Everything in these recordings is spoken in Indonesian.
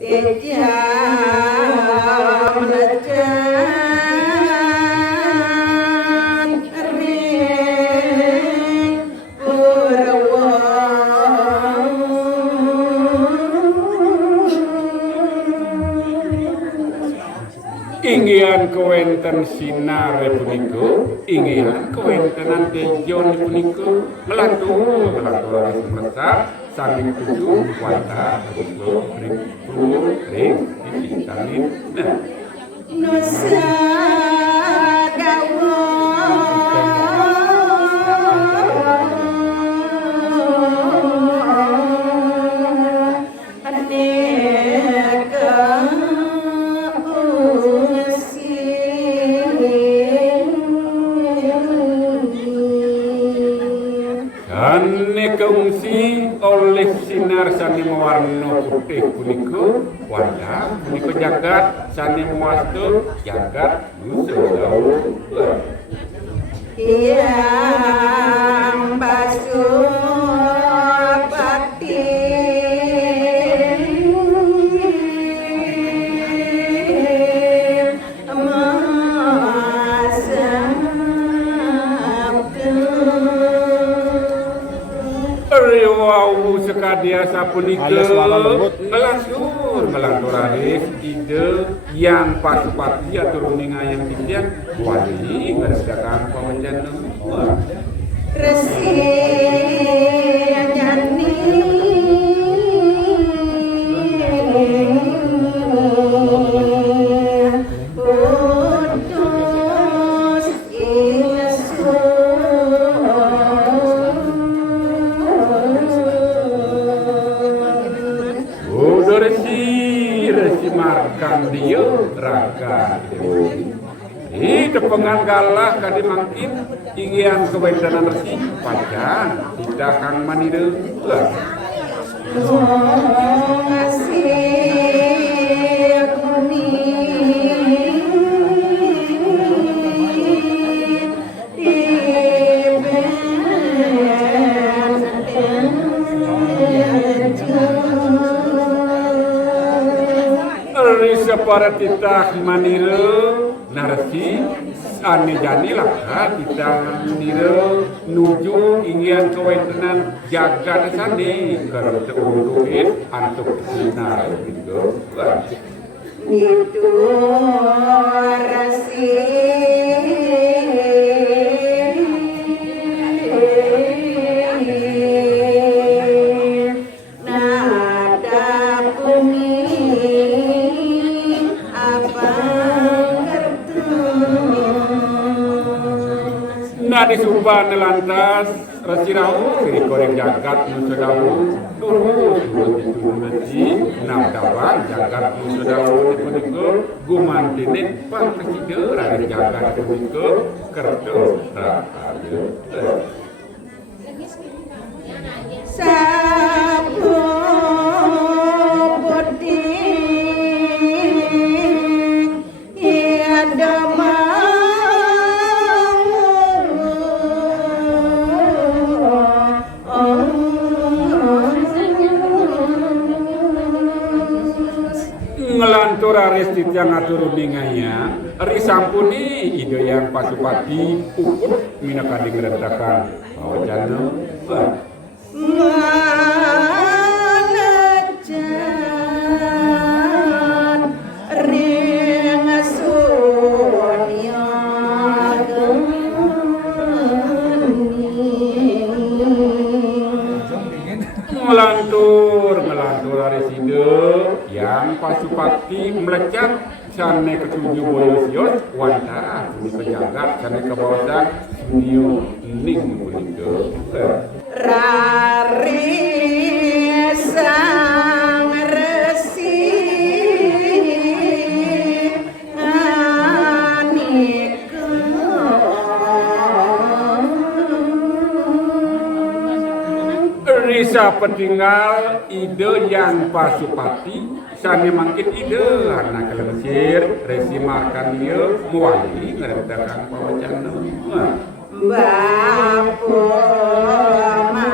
Teja menejan ring purwa inggihan kewenten sinar punika inggihan kewentenan tejon punika melantur semesta saking tujuh wata ring disalin nusa dawa keungsi oleh sinar sani mewarna putih punika wanda punika jagat sani mewasta jagat nusa dawa yang basuh pati Wow, sekadia sapunika melantur aris ide yang pasupati atau runinga yang titian wali ngeredakan pamanjana resi nyani putus isu resi markan dia raga itu penganggalah kadi mangkin inggian kewentenan resi pajan tidak kang maniru ngasih kuning risa para titah maniru narasi ane janilah kita maniru nuju inggian kewentenan jagat sani karena teruntukin antuk sinar gitu itu rasi nada bumi apa nah disumpah nelantas resi rawu kiri koreng jagat nusa dawu terus nanti nabdawan jagat nusa dawu punika gumantine pangresida rakyat jagat punika kerto rakyat sapu putih ada ngelantur aris titiang atur rundinganya risampuni ide yang pasupati ukut minakadi ngerentakan pawajana manajan ring sunya ngelantur aris ide yang pasupati melecat sane ketujuh boyosios wanda punika jagat sane kebawasan sunio ning punika rari sang resi anika risa petinggal ide yang pasupati sane mangkin ide anak kelesir resi markan dia muali ngerentakan pawacana bapo ma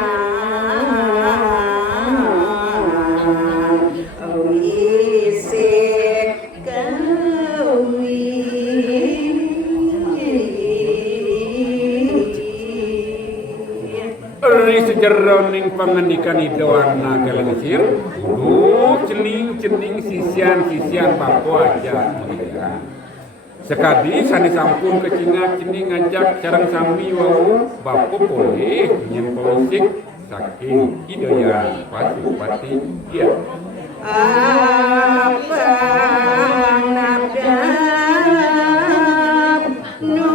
pengendikan idoana kelengkir cening sisian papo aja ya. Sekadi sani sampun kecingat cening ngajak carang sami wau bapo boleh nyen politik saking idoya Pasupati ya. Abang nabdap nu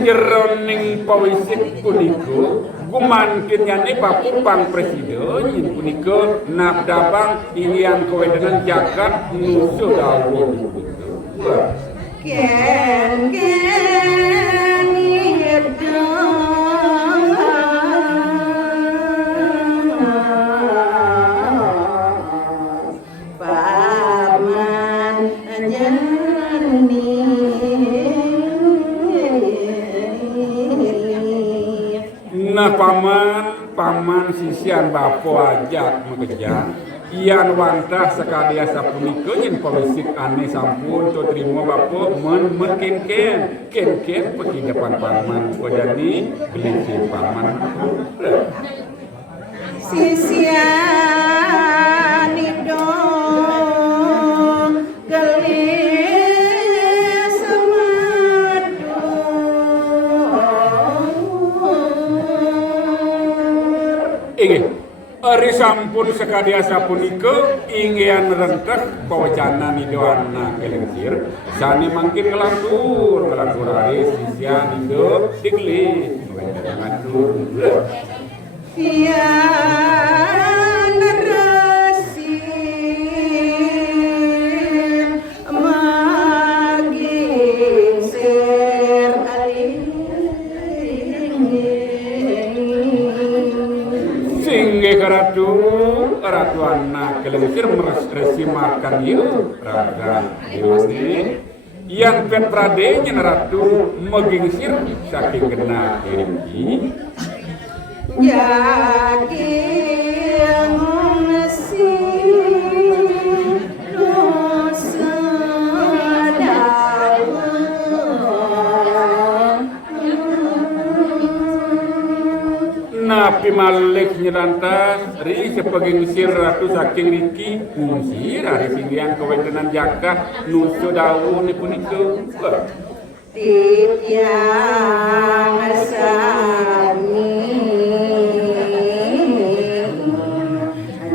jeroning pawisik puniko gumankin yani Pang Presiden yin puniko nabdabang ilian kewedangan jagat nusu dawo ken paman jani nah paman sisian bapo ajak mengejar ian wantah sekadia sapunika yen politik ane sampun to trimo bapo men ken pekidapan paman kodani beli paman sisian ido gelis madu Ari sampun sekadia sapunika inggian rentah pawacana nidoana kelengkir sani mangkin ngelantur ari sisian ido digli ngatur pian resi magisir aling singge ratu anak kelengkir meresi makan yuk raga diwane yang pet prade nyen ratu megingsir saking kena kiri jadi ngesi dosa napi malik nyerantas ri sepegingsir ratu saking riki ngusir hari singgian kewentenan jagat nusu daun ni puniko titiang sami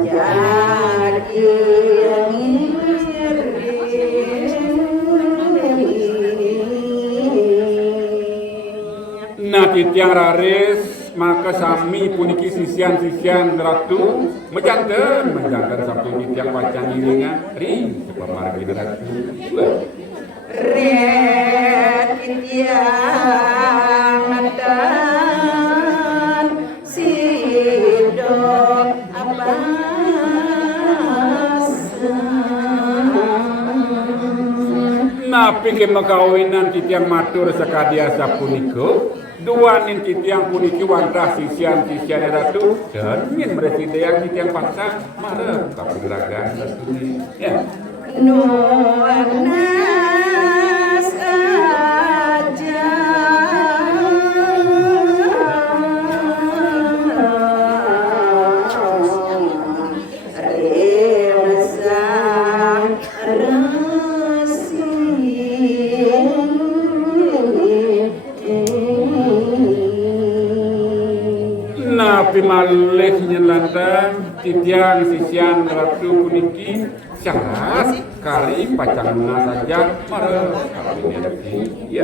jadi nah titiang raris maka sami puniki sisian ratu menjantan sampun titiang pacan iringan ri sepamargi ratu titiang dan sido napi ke makawinan titiang matur sakadia sapuniko duanin titiang puniki wantah sisian ratu dan ingin bereside yang titiang pasang marah tapi gerakan ratu ya nuanas aja remesang napi malih nyelantang titiang sisian ratu puniki syarat kari pacang saja marah kali ini ya